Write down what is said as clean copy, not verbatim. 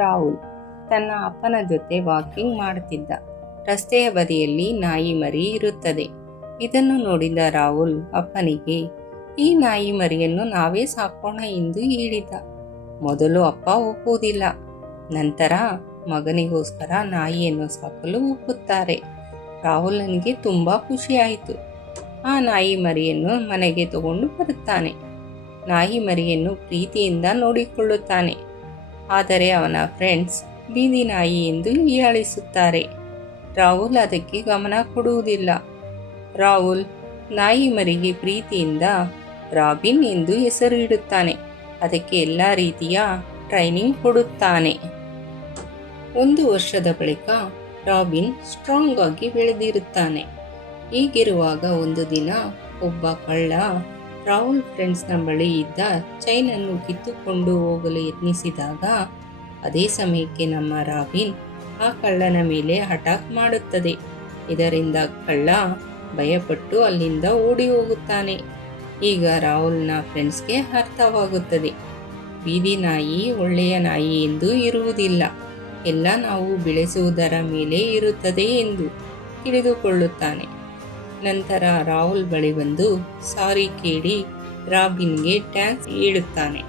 ರಾಹುಲ್ ತನ್ನ ಅಪ್ಪನ ಜೊತೆ ವಾಕಿಂಗ್ ಮಾಡುತ್ತಿದ್ದ. ರಸ್ತೆಯ ಬದಿಯಲ್ಲಿ ನಾಯಿ ಮರಿ ಇರುತ್ತದೆ. ಇದನ್ನು ನೋಡಿದ ರಾಹುಲ್ ಅಪ್ಪನಿಗೆ ಈ ನಾಯಿ ಮರಿಯನ್ನು ನಾವೇ ಸಾಕೋಣ ಎಂದು ಹೇಳಿದ. ಮೊದಲು ಅಪ್ಪ ಒಪ್ಪುವುದಿಲ್ಲ. ನಂತರ ಮಗನಿಗೋಸ್ಕರ ನಾಯಿಯನ್ನು ಸಾಕಲು ಒಪ್ಪುತ್ತಾರೆ. ರಾಹುಲನಿಗೆ ತುಂಬಾ ಖುಷಿಯಾಯಿತು. ಆ ನಾಯಿ ಮರಿಯನ್ನು ಮನೆಗೆ ತಗೊಂಡು ಬರುತ್ತಾನೆ. ನಾಯಿ ಮರಿಯನ್ನು ಪ್ರೀತಿಯಿಂದ ನೋಡಿಕೊಳ್ಳುತ್ತಾನೆ. ಆದರೆ ಅವನ ಫ್ರೆಂಡ್ಸ್ ಬೀದಿ ನಾಯಿ ಎಂದು ಹೀಯಾಳಿಸುತ್ತಾರೆ. ರಾಹುಲ್ ಅದಕ್ಕೆ ಗಮನ ಕೊಡುವುದಿಲ್ಲ. ರಾಹುಲ್ ನಾಯಿ ಮರಿಗೆ ಪ್ರೀತಿಯಿಂದ ರಾಬಿನ್ ಎಂದು ಹೆಸರು ಇಡುತ್ತಾನೆ. ಅದಕ್ಕೆ ಎಲ್ಲ ರೀತಿಯ ಟ್ರೈನಿಂಗ್ ಕೊಡುತ್ತಾನೆ. 1 ವರ್ಷದ ಬಳಿಕ ರಾಬಿನ್ ಸ್ಟ್ರಾಂಗ್ ಆಗಿ ಬೆಳೆದಿರುತ್ತಾನೆ. ಹೀಗಿರುವಾಗ ಒಂದು ದಿನ ಒಬ್ಬ ಕಳ್ಳ ರಾಹುಲ್ ಫ್ರೆಂಡ್ಸ್ನ ಬಳಿ ಇದ್ದ ಚೈನನ್ನು ಕಿತ್ತುಕೊಂಡು ಹೋಗಲು ಯತ್ನಿಸಿದಾಗ ಅದೇ ಸಮಯಕ್ಕೆ ನಮ್ಮ ರಾಬಿನ್ ಆ ಕಳ್ಳನ ಮೇಲೆ ಅಟ್ಯಾಕ್ ಮಾಡುತ್ತದೆ. ಇದರಿಂದ ಕಳ್ಳ ಭಯಪಟ್ಟು ಅಲ್ಲಿಂದ ಓಡಿ ಹೋಗುತ್ತಾನೆ. ಈಗ ರಾಹುಲ್ನ ಫ್ರೆಂಡ್ಸ್ಗೆ ಅರ್ಥವಾಗುತ್ತದೆ, ಬೀದಿ ನಾಯಿ ಒಳ್ಳೆಯ ನಾಯಿ ಎಂದು ಇರುವುದಿಲ್ಲ, ಎಲ್ಲ ನಾವು ಬೆಳೆಸುವುದರ ಮೇಲೆ ಇರುತ್ತದೆ ಎಂದು ತಿಳಿದುಕೊಳ್ಳುತ್ತಾನೆ. ನಂತರ ರಾಹುಲ್ ಬಳಿ ಬಂದು ಸಾರಿ ಕೇಳಿ ರಾಬಿನ್ಗೆ ಥ್ಯಾಂಕ್ಸ್ ಹೇಳುತ್ತಾನೆ.